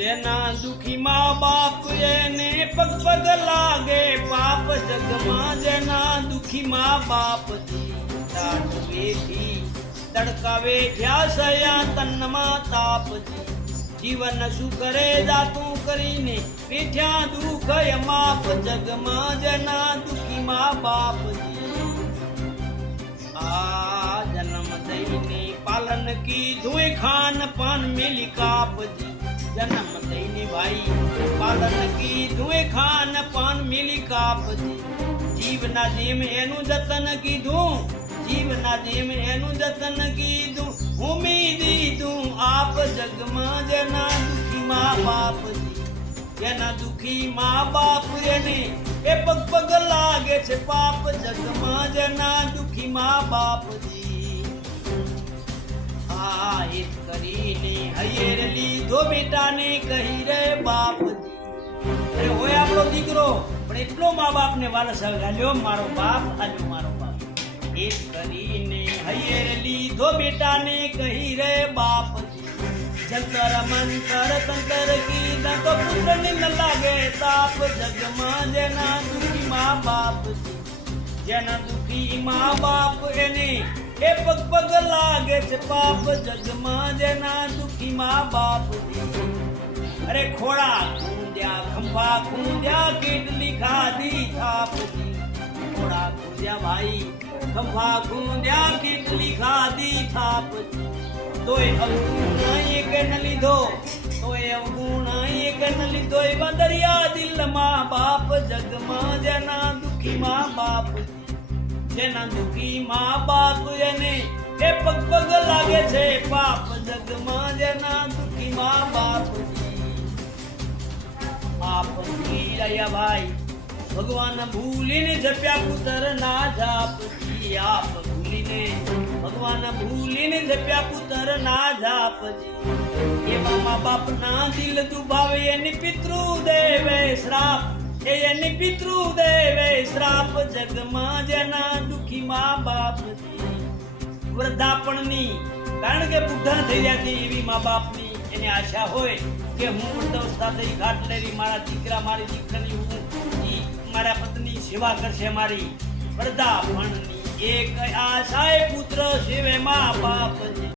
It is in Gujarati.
જેના દુખી મા બાપ એને પગ પગ લાગે, પાપ જગમાં જેના દુખી મા બાપ વેઠી તડકાવે થયા સયા તનમાં તાપજી જીવન શું કરે જાતું કરીને પીઠ્યા દુઃખ માપ જગમાં જના દુખી મા બાપજી આ જન્મ દઈને પાલન કીધું ખાન પાન મેલી કાપજી જન્મ દઈને ભાઈ પાલન કીધું ખાન પાન મેલી કાપજી જીવના જેમ એનું જતન કીધું જીવના જેમ એનું જતન કીધું. ભૂમિ દીધું આપ જગમાં જેના દુખી મા બાપજી જેના દુખી મા બાપ એને એ પગ પગ લાગે છે પાપ. જગમાં જેના દુખી મા બાપજી હા હિત કરીને હૈયેર લીધો બેટાને કહી રે બાપજી. અરે હોય આપણો દીકરો, પણ એટલો મા બાપને વારસ હાલ્યો મારો બાપ હાલ્યો મારો બાપ. એ કરીને હૈયે લીધો બેટાને કહી રે બાપજી. જંતર મંતર, તંતર કી તો પુત્રને ન લાગે, તાપ જગમાં જેના દુખી મા બાપ છે. જેના દુખી મા બાપ એને એ પગ પગ લાગે છે પાપ જગમાં જેના દુખી મા બાપ છે. અરે ખોડા ખૂંદ્યા ખંભા ખૂંદ્યા કેટલી ખાધી થાપજી ખોડા ખૂંદ્યા ભાઈ ખંભા ખૂંદ્યા કેટલી ખાધી થાપજી તોય અવગુણ એક ન લીધો તોય અવગુણ એક ન લીધો એ બંદરિયા દિલમાં બાપ જગમાં જેના દુખી મા બાપ જેના દુખી મા બાપ એને એ પગ પગ લાગે છે પાપ જગમાં જેના દુખી મા બાપ આપ રહ્યા ભાઈ ભગવાન ભૂલીને જપ્યા પુત્ર ના જાપજી આપ ભૂલીને ભગવાન ભૂલીને જપ્યા પુત્ર ના જાપજી એવા મા બાપ ના દિલ દુભાવે એની પિતૃ દેવે શ્રાપ એ એની પિતૃ દેવે શ્રાપ જગમાં જેના દુખી મા બાપ વૃદ્ધાપણની, કારણ કે બુઢા થઈ રહ્યા છે એવી મા બાપની એને આશા હોય કે હું વૃદ્ધાવસ્થા થઈ ખાટલેરી મારા દીકરા, મારી દીકરાની હું મારા પત્ની સેવા કરશે મારી. વૃદ્ધાપણની એક આશા એ પુત્ર સેવે મા બાપ